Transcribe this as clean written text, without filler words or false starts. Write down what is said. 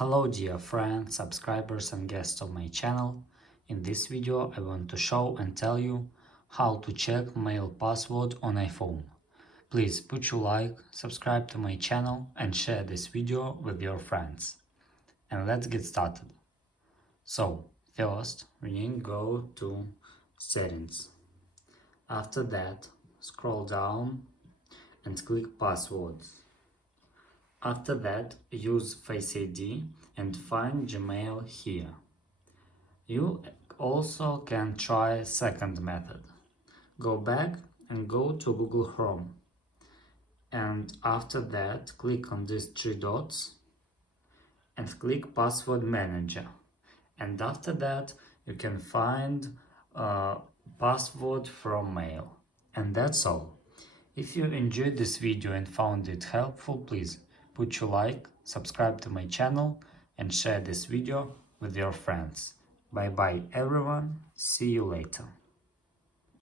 Hello dear friends, subscribers and guests of my channel. In this video I want to show and tell you how to check mail password on iPhone. Please put your like, subscribe to my channel and share this video with your friends. And let's get started. So first we need to go to settings. After that scroll down and click passwords. After that, use Face ID and find Gmail here. You also can try second method. Go back and go to Google Chrome. And after that, click on these three dots and click Password Manager. And after that, you can find password from mail. And that's all. If you enjoyed this video and found it helpful, please put your like, subscribe to my channel and share this video with your friends. Bye bye everyone, see you later.